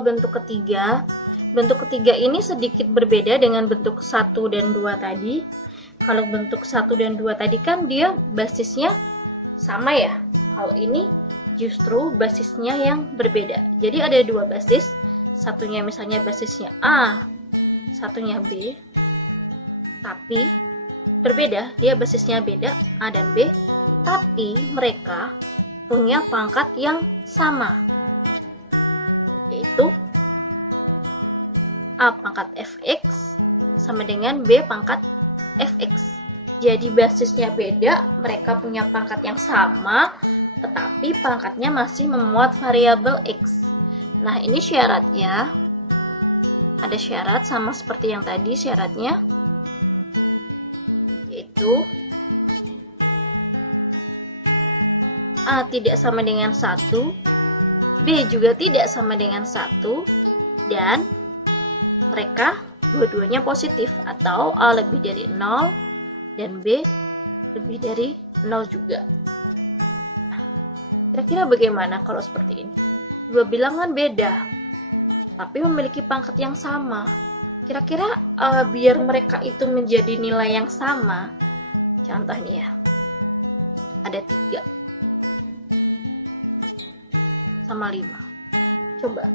bentuk ketiga. Bentuk ketiga ini sedikit berbeda dengan bentuk 1 dan 2 tadi. Kalau bentuk 1 dan 2 tadi kan dia basisnya sama ya. Kalau ini justru basisnya yang berbeda. Jadi ada dua basis. Satunya misalnya basisnya A, satunya B. Tapi berbeda, dia basisnya beda, A dan B. Tapi mereka punya pangkat yang sama. Yaitu A pangkat fx sama dengan B pangkat fx. Jadi basisnya beda, mereka punya pangkat yang sama, tetapi pangkatnya masih memuat variabel x. Nah, ini syaratnya. Ada syarat sama seperti yang tadi syaratnya, yaitu A tidak sama dengan 1, B juga tidak sama dengan 1, dan mereka dua-duanya positif, atau A lebih dari 0 dan B lebih dari 0 juga. Kira-kira bagaimana kalau seperti ini? Dua bilangan beda, tapi memiliki pangkat yang sama. Kira-kira biar mereka itu menjadi nilai yang sama, contoh nih ya, ada 3 sama 5. Coba,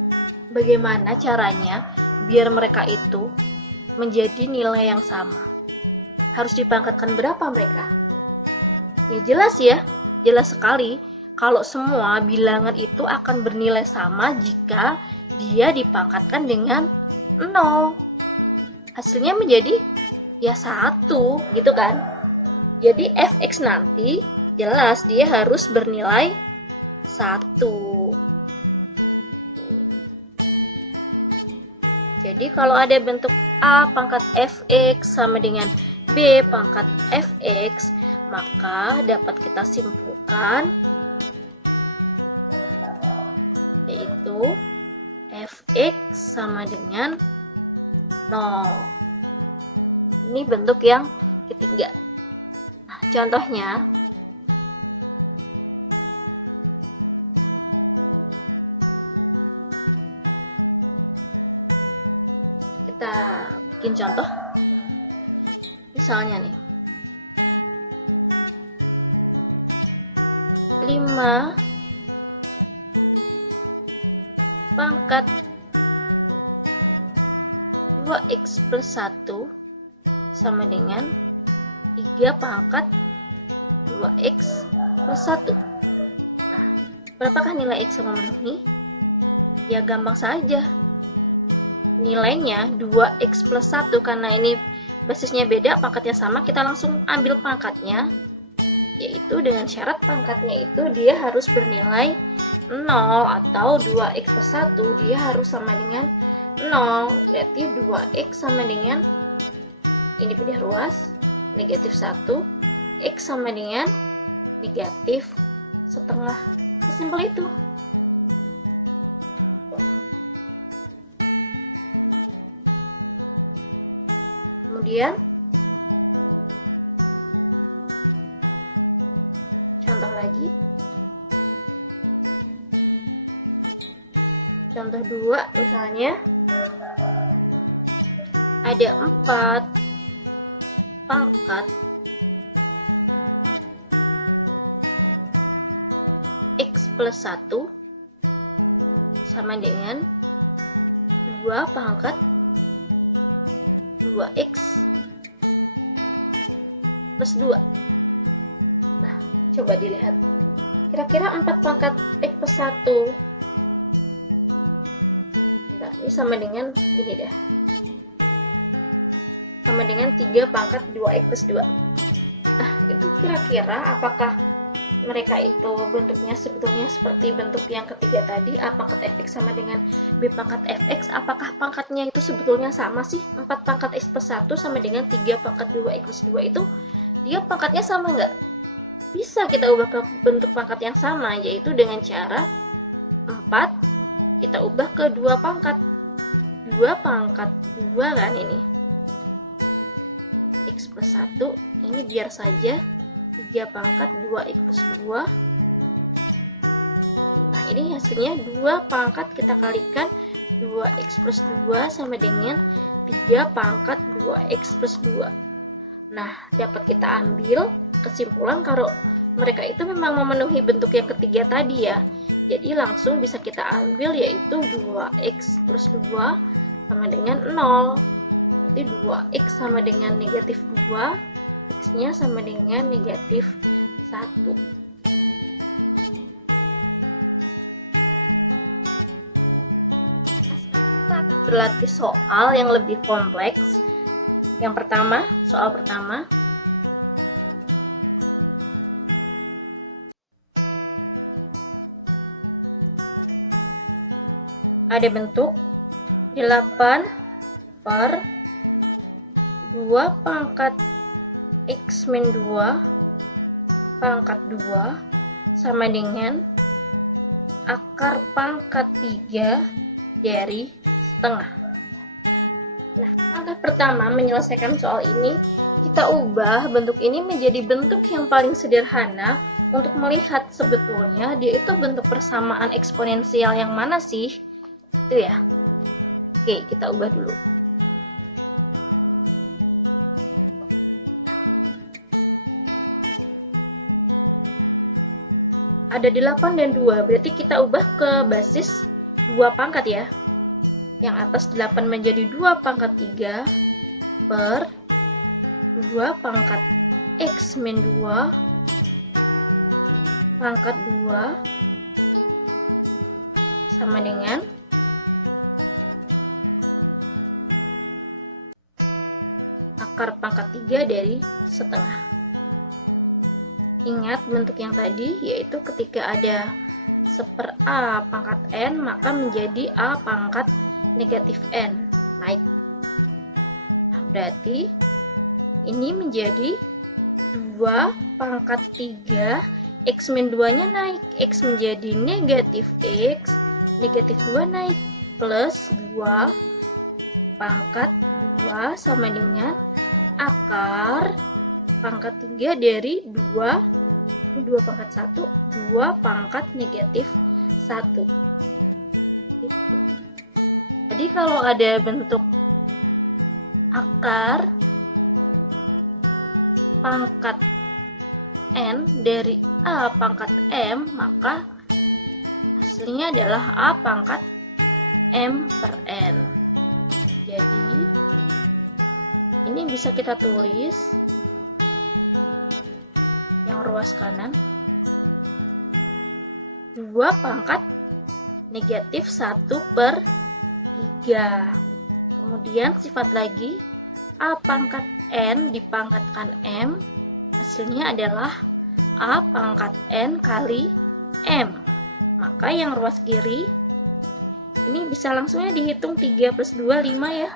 bagaimana caranya biar mereka itu menjadi nilai yang sama? Harus dipangkatkan berapa mereka? Ya jelas ya, jelas sekali kalau semua bilangan itu akan bernilai sama jika dia dipangkatkan dengan 0. Hasilnya menjadi ya 1 gitu kan. Jadi fx nanti jelas dia harus bernilai 1. Jadi kalau ada bentuk A pangkat fx sama dengan B pangkat fx, maka dapat kita simpulkan yaitu fx sama dengan 0. Ini bentuk yang ketiga. Nah, contohnya kita bikin contoh. Misalnya nih, 5 pangkat 2x plus 1 sama dengan 3 pangkat 2x plus 1. Nah, berapakah nilai x yang memenuhi? Ya gampang saja. Nilainya 2x plus 1, karena ini basisnya beda, pangkatnya sama, kita langsung ambil pangkatnya, yaitu dengan syarat pangkatnya itu dia harus bernilai 0, atau 2x plus 1 dia harus sama dengan 0, berarti 2x sama dengan, ini pindah ruas, negatif 1, x sama dengan negatif setengah. Sesimpel itu. Kemudian contoh lagi, contoh 2 misalnya ada 4 pangkat x plus 1 sama dengan 2 pangkat 2x plus 2. Nah, coba dilihat. Kira-kira 4 pangkat x plus 1. Nah, ini sama dengan ini dah. Sama dengan 3 pangkat 2x plus 2. Nah, itu kira-kira apakah mereka itu bentuknya sebetulnya seperti bentuk yang ketiga tadi, A pangkat fx sama dengan B pangkat fx, apakah pangkatnya itu sebetulnya sama sih? 4 pangkat x plus 1 sama dengan 3 pangkat 2x plus 2 itu dia pangkatnya sama nggak? Bisa kita ubah ke bentuk pangkat yang sama, yaitu dengan cara 4 kita ubah ke 2 pangkat. 2 pangkat 2 kan ini. X plus 1, ini biar saja 3 pangkat 2x plus 2. Nah, ini hasilnya 2 pangkat kita kalikan 2x plus 2 sama dengan 3 pangkat 2x plus 2. Nah, dapat kita ambil kesimpulan kalau mereka itu memang memenuhi bentuk yang ketiga tadi ya. Jadi langsung bisa kita ambil yaitu 2x plus 2 sama dengan 0. Berarti 2x sama dengan negatif 2, x-nya sama dengan negatif 1. Kita akan berlatih soal yang lebih kompleks. Yang pertama, soal pertama. Ada bentuk 8 per 2 pangkat x min 2 pangkat 2 sama dengan akar pangkat 3 dari setengah. Nah, langkah pertama menyelesaikan soal ini, kita ubah bentuk ini menjadi bentuk yang paling sederhana untuk melihat sebetulnya dia itu bentuk persamaan eksponensial yang mana sih? Itu ya. Oke, kita ubah dulu. Ada 8 dan 2, berarti kita ubah ke basis 2 pangkat ya. Yang atas 8 menjadi 2 pangkat 3 per 2 pangkat x min 2 pangkat 2 sama dengan akar pangkat 3 dari setengah. Ingat bentuk yang tadi, yaitu ketika ada 1/a pangkat n, maka menjadi a pangkat negatif n, naik. Nah, berarti ini menjadi 2 pangkat 3, x min 2-nya naik, x menjadi negatif x, negatif 2 naik, plus 2 pangkat 2 sama dengan akar pangkat 3 dari 2 pangkat 1, 2 pangkat negatif 1. Itu. Jadi kalau ada bentuk akar pangkat n dari a pangkat m, maka hasilnya adalah a pangkat m per n. Jadi ini bisa kita tulis yang ruas kanan 2 pangkat negatif 1/3. Kemudian sifat lagi a pangkat n dipangkatkan m, hasilnya adalah a pangkat n kali m. Maka yang ruas kiri ini bisa langsungnya dihitung 3 plus 2, 5 ya.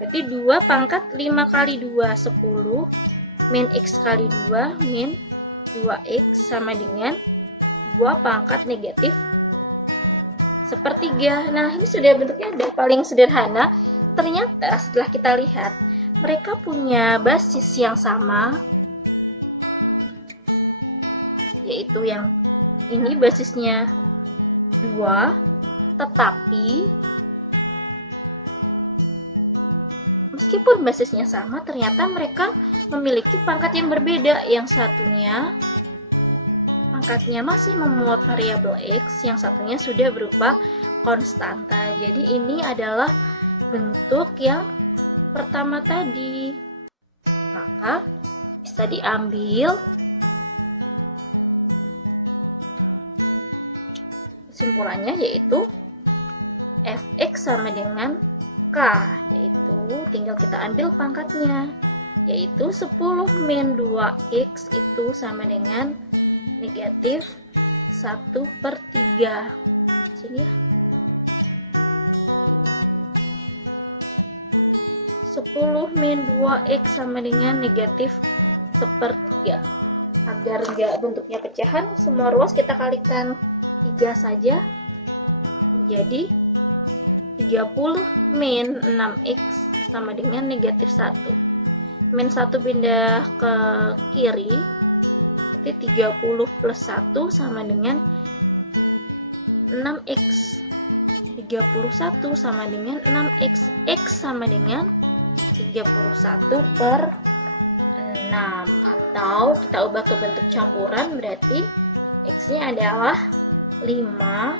Berarti 2 pangkat 5 kali 2, 10 min x kali 2 min 2x sama dengan 2 pangkat negatif 1/3. Nah, ini sudah bentuknya udah paling sederhana. Ternyata setelah kita lihat, mereka punya basis yang sama, yaitu yang ini basisnya 2, tetapi meskipun basisnya sama, ternyata mereka memiliki pangkat yang berbeda. Yang satunya pangkatnya masih memuat variabel x, yang satunya sudah berupa konstanta. Jadi ini adalah bentuk yang pertama tadi. Maka bisa diambil kesimpulannya, yaitu fx sama dengan k, yaitu tinggal kita ambil pangkatnya, yaitu 10 min 2x itu sama dengan negatif 1/3. Sini ya. 10 min 2x sama dengan negatif 1/3. Agar nggak bentuknya pecahan, semua ruas kita kalikan 3 saja. Jadi 30 min 6x sama dengan negatif 1. Min 1 pindah ke kiri, berarti 30 plus 1 sama dengan 6x. 31 sama dengan 6x. X sama dengan 31 per 6. Atau kita ubah ke bentuk campuran, berarti X-nya adalah 5,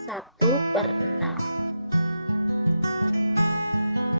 1 per 6.